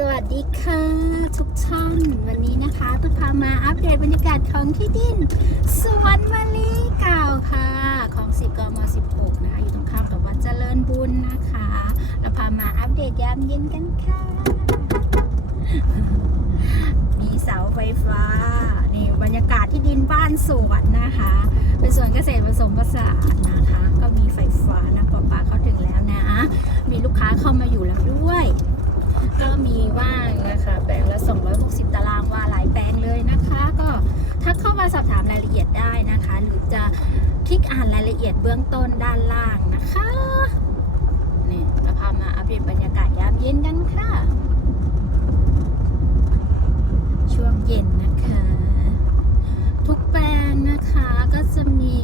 สวัสดีค่ะทุกท่านวันนี้นะคะตุ๊กพามาอัปเดตบรรยากาศของที่ดิน สวนมะลิเก่าค่ะ ของสิบกม16นะคะอยู่ตรงข้ามกับวัดเจริญบุญนะคะ เราพามาอัปเดตยามเย็นกันค่ะ มีเสาไฟฟ้านี่บรรยากาศที่ดินบ้านสวนนะคะ เป็นสวนเกษตรผสมผสานนะคะ ก็มีไฟฟ้า จะคลิกอ่านรายละเอียดเบื้องต้นด้านล่างนะคะนี่เราพามาอัปเดตบรรยากาศยามเย็นกันค่ะ ช่วงเย็นนะคะ ทุกแปลงนะคะก็จะมี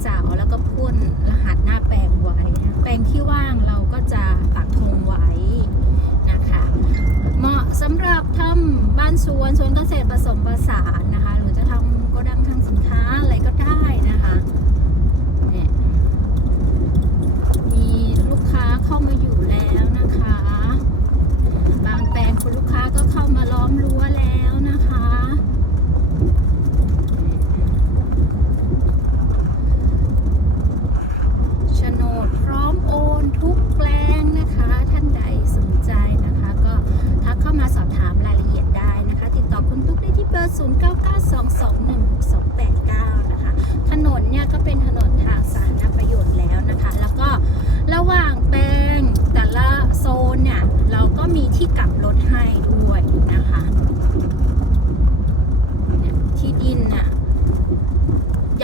เสาแล้วก็พ่นรหัสหน้าแปลงไว้นะแปลงที่ว่างเราก็จะปักธงไว้นะคะ เหมาะสำหรับทำบ้านสวนสวนเกษตรผสมผสานนะคะ หรือจะทำโกดังทางสินค้าอะไรก็ได้นะคะเนี่ยมีลูกค้าเข้ามาอยู่แล้วนะคะ บางแปลงคุณลูกค้าก็เข้ามาล้อมรั้วแล้วนะคะ โฉนดพร้อมโอนทุกแปลงนะคะ ท่านใดสนใจนะคะ ก็ทักเข้ามาสอบถามรายละเอียดได้นะคะ ติดต่อคุณตุ๊ก ได้ที่เบอร์ 0992216289 นะคะ ถนนเนี่ยก็เป็นถนนทางสาธารณประโยชน์แล้วนะคะ แล้วก็ระหว่างแปลงแต่ละโซนเนี่ย เราก็มีที่กลับรถให้ด้วยนะคะเนี่ยที่ดินน่ะ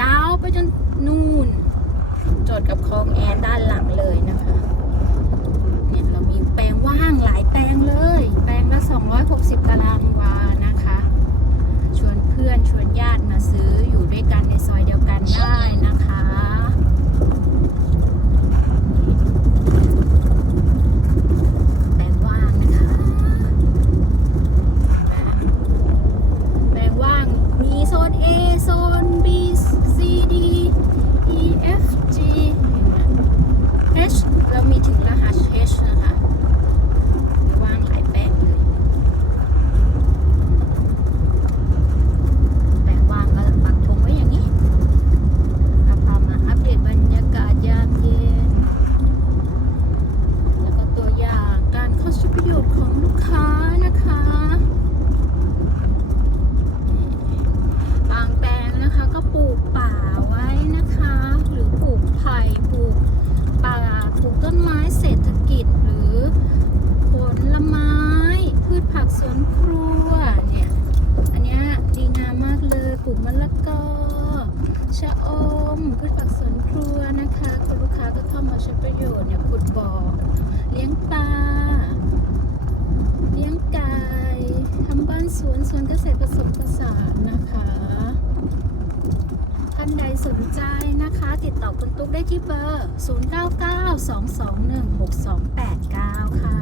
ยาวไปจนนู่น จดกับคลองแอนด้านหลังเลยนะคะ เนี่ยเรามีแปลงว่างหลายแปลงเลย แปลงละ 260 ตารางวานะคะ ชวนเพื่อนชวนญาติมา ซื้ออยู่ด้วยกันในซอยเดียวกันได้นะคะ แปลงว่างนะคะเห็นไหมแปลงว่างมีโซน A โซน B C D E F G เห็นไหม H เรามีถึงรหัส H นะคะมีว่างหลายแปลงเลย แปลงว่างก็ปักธงไว้อย่างนี้เราพามาอัปเดตบรรยากาศยามเย็น แล้วก็ตัวอย่างการเข้าใช้ประโยชน์ของลูกค้านะคะ บางแปลงนะคะก็ปลูกป่าไว้นะคะ หรือปลูกไผ่ปลูกป่าปลูก ต้นไม้เศรษฐกิจหรือผลไม้พืชผักสวนครัวเนี่ยอันนี้ดีงามมากเลยปลูกมะละกอชะอมพืชผักสวนครัวนะคะคุณลูกค้าก็เข้ามาใช้ประโยชน์เนี่ยขุดบ่อเลี้ยงปลาเลี้ยงไก่ทำบ้านสวนสวนเกษตรผสมผสานนะคะท่านใดสนใจนะคะ ได้ที่เบอร์ 0992216289 ค่ะ